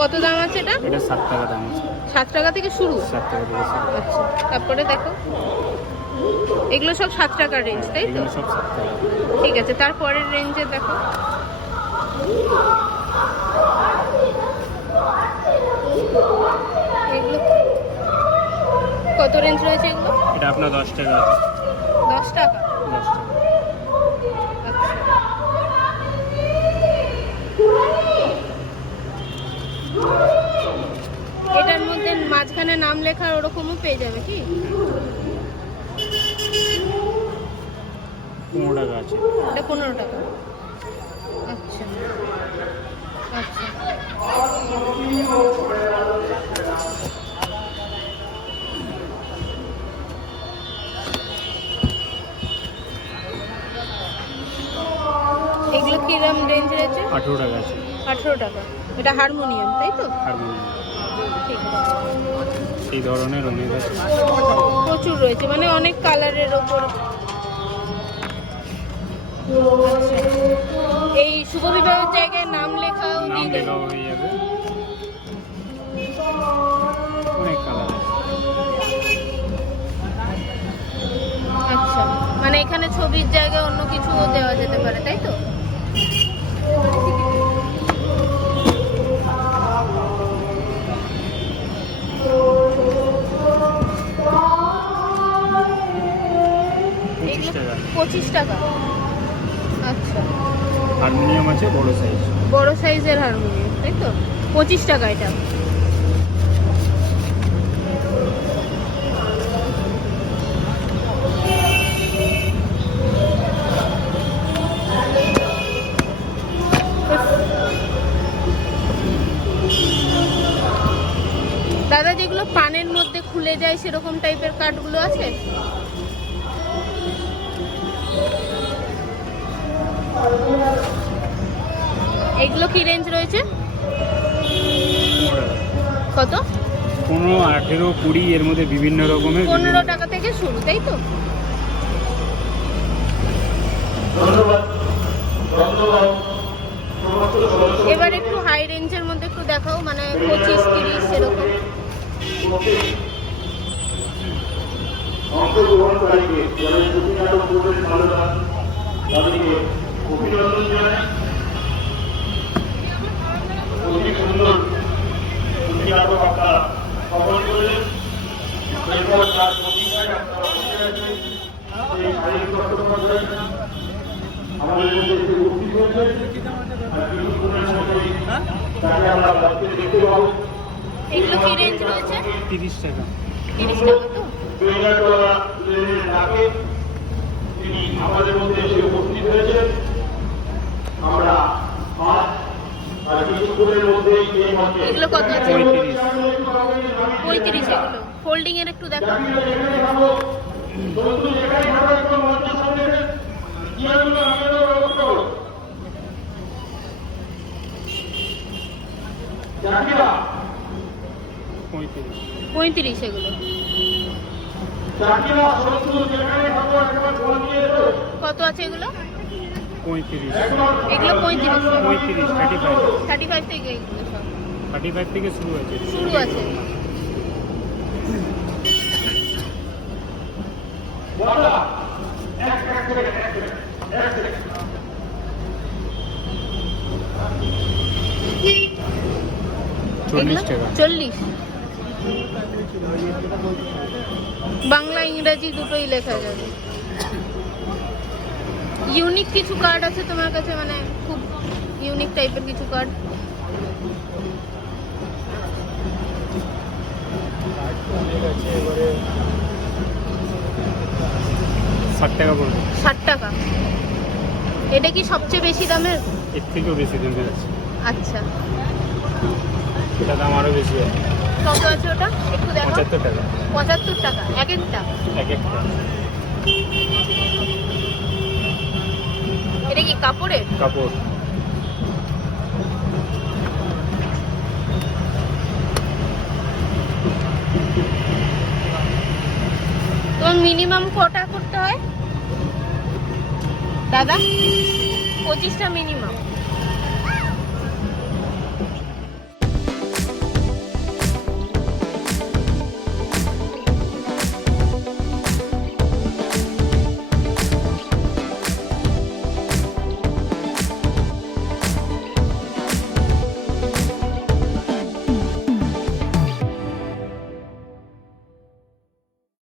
কত দাম আছে এটা? এটা 7 টাকা দাম আছে। 7 টাকা থেকে শুরু? 7 টাকা থেকে শুরু। আচ্ছা, তারপরে দেখো এগুলো সব 7 টাকার রেঞ্জ, তাই তো? এগুলো সব 7 টাকা। ঠিক আছে, তারপরের রেঞ্জে দেখো। এগুলো কত রেঞ্জ রয়েছে এগুলো? এটা আপনার 10 টাকা আছে। 10 টাকা? 10 টাকা। আচ্ছা, এটার মধ্যে মাঝখানে নাম লেখা ওরকমও পেয়ে যাবে কি? 15 টাকা আছে। এটা 15 টাকা। আচ্ছা আচ্ছা, এগুলো কিরম রেঞ্জ রয়েছে? 18 টাকা আছে। 18 টাকা। এটা হারমোনিয়াম, তাই তো? হারমোনিয়াম ঠিক আছে, এই ধরনের অনেক আছে। প্রচুর রয়েছে, মানে অনেক কালারের ওপর। আচ্ছা, এই শুভ বিবাহের জায়গায় নাম লেখাও নাম দিয়ে দেবে? লেখাও হয়ে যাবে। অনেক কালার আছে। আচ্ছা, মানে এখানে ছবির জায়গায় অন্য কিছুও দেওয়া যেতে পারে, তাই তো? পঁচিশ টাকা। 25 টাকা। আচ্ছা, হারমোনিয়াম আছে বড় সাইজ। বড় সাইজের হারমোনিয়াম, তাই তো? 25 টাকা এটা। দাদা, যেগুলো পানের মধ্যে খুলে যায় সেরকম টাইপের কাঠগুলো আছে? এগুলো কি রেঞ্জ রয়েছে? কত? 15, 18, 20 এর মধ্যে বিভিন্ন রকমের। 15 টাকা থেকে শুরু, তাই তো? এবার একটু হাই রেঞ্জের মধ্যে একটু দেখাও, মানে 25, 30 এরকম। অংশগ্রহণকারীকে যারা ছবি নাটক করবেন ভালোটা তাদেরকে অভিনন্দন জানাই। অতি সুন্দর ছবি নাটক আপনারা সফল করলেন। এরপর তার প্রতিকায় আপনারা বসে আছেন সেই শারীরিক চট্টোপাধ্যায় আমাদের মধ্যে এসে উপস্থিত হয়েছে। আর কিছুক্ষণের মধ্যেই তাকে আমরা বাড়িতে দেখতে পাবো। এগুলো কি রেঞ্জ রয়েছে? 30 টাকা। 30 টাকা তো? তিনি আমাদের মধ্যে এসে উপস্থিত হয়েছেন। আমরা আর কিছুক্ষণের মধ্যেই এই মঞ্চে এগুলো কত আছে? 35। 35 এগুলো। ফোল্ডিং এর একটু দেখো। জাকিরা 35। 35 এগুলো। জাকিরা শত্রু যেখানে থাকো একবার ফোন দিয়ে এসো। কত আছে এগুলো? 35। এগুলো 35। 35, 35। 35 থেকে এগুলো সব 35 থেকে শুরু হয়েছে। শুরু আছে। দাদা এক সেকেন্ড 40 টাকা। 40। বাংলা ইংরেজি দুটোই লেখা যাবে। ইউনিক কিছু কার্ড আছে তোমার কাছে, মানে খুব ইউনিক টাইপের কিছু কার্ড? এবারে 60 টাকা পড়বে। 60 টাকা। এটা কি সবচেয়ে বেশি দামের? এর থেকেও বেশি দামের আছে। আচ্ছা, এটা দাম আরো বেশি আছে। কত আছে ওটা একটু দেখো। 75 টাকা। 75 টাকা এক একটা? এক একটা। এটা কি কাপড়ের? কাপড়। তোমার মিনিমাম কটা করতে হয় দাদা? 25টা মিনিমাম।